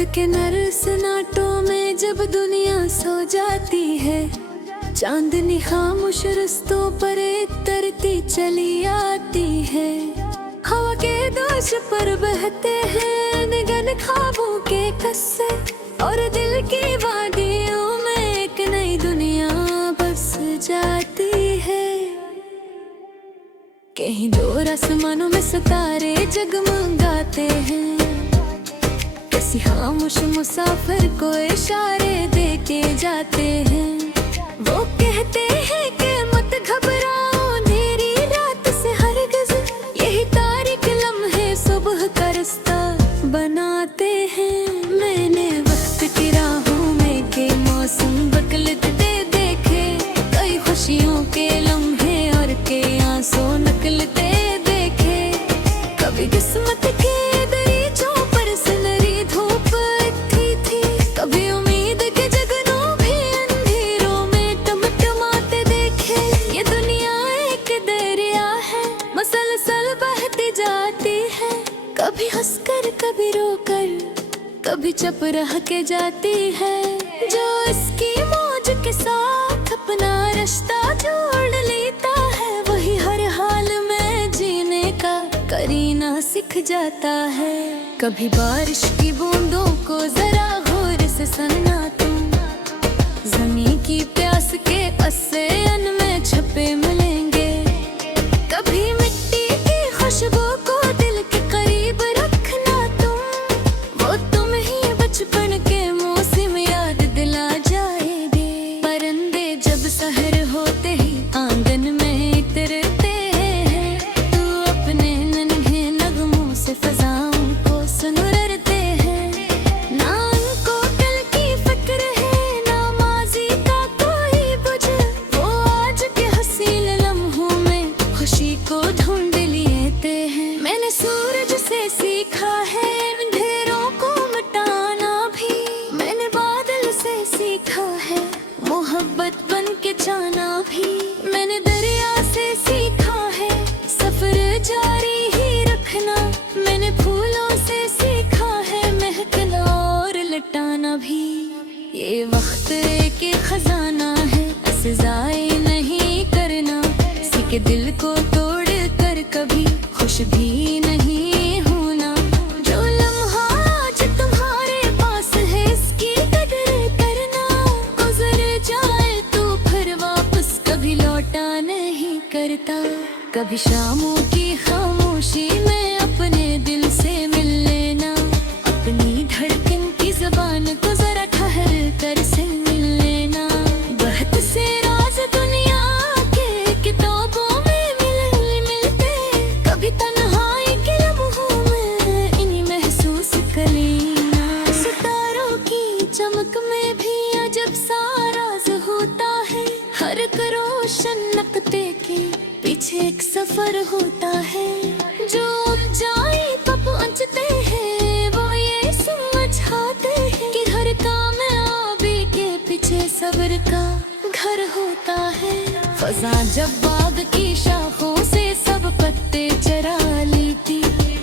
रात के नरसनाटों में जब दुनिया सो जाती है, चांदनी खामोश रस्तों पर एक तरती चली आती है। हवा के दोष पर बहते हैं निगन ख्वाबों के कस्से, और दिल की वादियों में एक नई दुनिया बस जाती है। कहीं दूर आसमानों में सितारे जगमगाते हैं, किसी खामोश मुसाफिर को इशारे देके जाते हैं। वो कहते हैं कि मत घबराओ अंधेरी रात से हरगिज़, यही तारीख लम्हे सुबह का रास्ता बनाते हैं। मैंने वक्त की राहों में के मौसम बदलते देखे, कई खुशियों के लम्हे और के आंसू निकलते देखे। कभी किस्मत के दरीचों पर सुनहरी धूप उठी थी, कभी उम्मीद के जगनों भी अंधेरों में टमटमाते देखे। ये दुनिया एक दरिया है, मसलसल बहती जाती है, कभी हंसकर कभी रोकर, कभी चुप रह के जाती है। जो इसकी मौज के साथ अपना रिश्ता जोड़ लेता है, वही हर हाल में जीने का करीना सीख जाता है। कभी बारिश की बूंदों को जरा गौर से सुनना तुम, ज़मीं की प्यास के अस्से अन में छपे मिलेंगे। कभी मिट्टी की खुशबू को दिल के करीब रखना तुम, वो तुम ही बचपन के मौसम याद दिला जाएंगे। परिंदे जब सहर होते ही आंगन में इतरते हैं, तू अपने नन्हे नगमों से फज़ाओं को सुनरते हैं। ना उनको कल की फिक्र है, ना माज़ी का कोई बुझ, वो आज के हसीन लम्हों में खुशी को ढूंढ लेते हैं। मैंने सूरज से सीखा है अंधेरों को मिटाना भी, मैंने बादल से सीखा है मोहब्बत बन के जाना भी, मैंने दरिया से सीखा है सफर जारी ही रखना, मैंने फूलों से सीखा है महकना और लटाना भी। ये वक्त एक खजाना है, ऐसे ज़ाय नहीं करना, किसी के दिल को तोड़ कर कभी खुश भी नहीं होना। जो लम्हा आज तुम्हारे पास है इसकी कदर करना, गुजर जाए तो फिर वापस कभी लौटा नहीं करता। कभी शामों की खामोशी में अपने दिल से मिल लेना, अपनी धड़कन की ज़बान को जरा ठहर कर से मिल लेना। बहुत से राज दुनिया के किताबों में मिलते, कभी तन्हाई के लम्हों में इन्हीं महसूस कर लेना। सितारों की चमक में भी अजब सा राज होता है, हर एक रोशन नक्ते के पीछे एक सफर होता है। जो ऊंचाई पर पहुंचते हैं वो ये समझाते हैं कि हर कामयाबी के पीछे सब्र का घर होता है। फजा जब बाग की शाखों से सब पत्ते चरा लेती,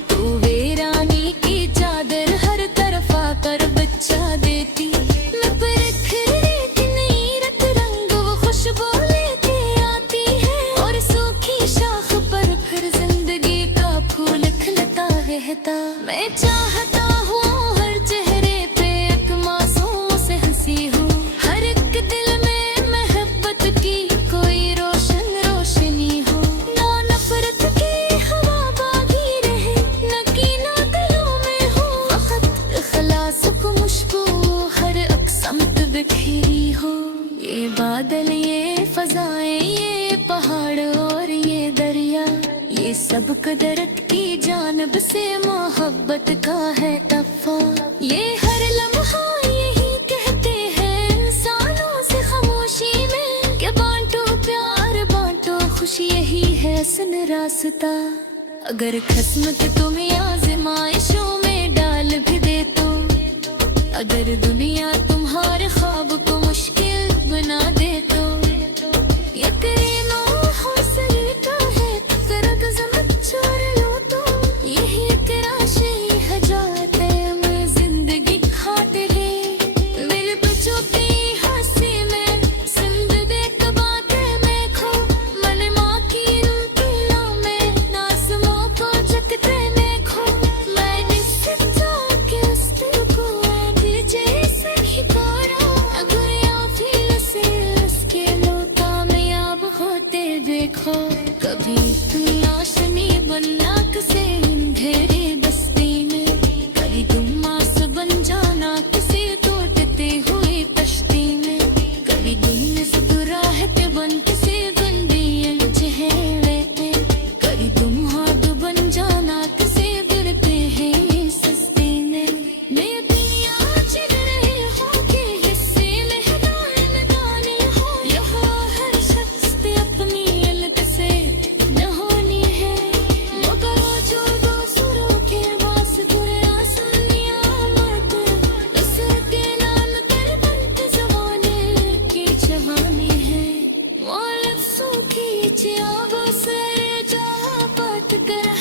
तू वीरानी की चादर हर तरफ आकर बच्चा देती। मैं परखने की नई रत रंग वो खुशबू लेके आती है, और सूखी शाख पर फिर जिंदगी का फूल खिलता रहता। मैं चाहता हूँ हर चेहरे पे एक मासूम से हंसी हो, हर एक दिल में मोहब्बत की कोई रोशन रोशनी हो। ना नफरत की हवा बागी रहे, न कीना दिलों में हो, फकत इखलास को मुश्को हर अक़समत बिखेरी हो। ये बादल, ये फजाएं, ये पहाड़ और ये दरिया, ये सब कुदरत की जानब से मोहब्बत का है तोहफा। ये हर लम्हा यही कहते हैं इंसानों से खामोशी में कि बांटो प्यार बांटो खुशी, यही है असल रास्ता। अगर किस्मत तुम्हें आज़माइशों में डाल भी दे तो, अगर दुनिया तुम्हारे ख्वाब को मुश्किल बना दे तो, ये करीनो हौसले का है तेरा ज़मत छोड़ लो तो, यही एक राशि है जाते मैं जिंदगी खा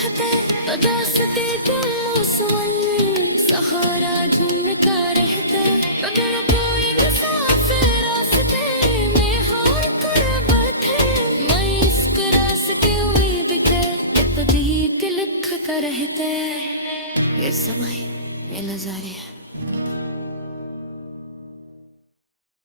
रहते, बरसते तुम मौसम सहारा झूमता रहता, अगर कोई मुसाफिर रास्ते में हार कर बैठे, मैं इस रास्ते उम्मीद के तकदीर के लिख कर रहते। ये समय ये नजारे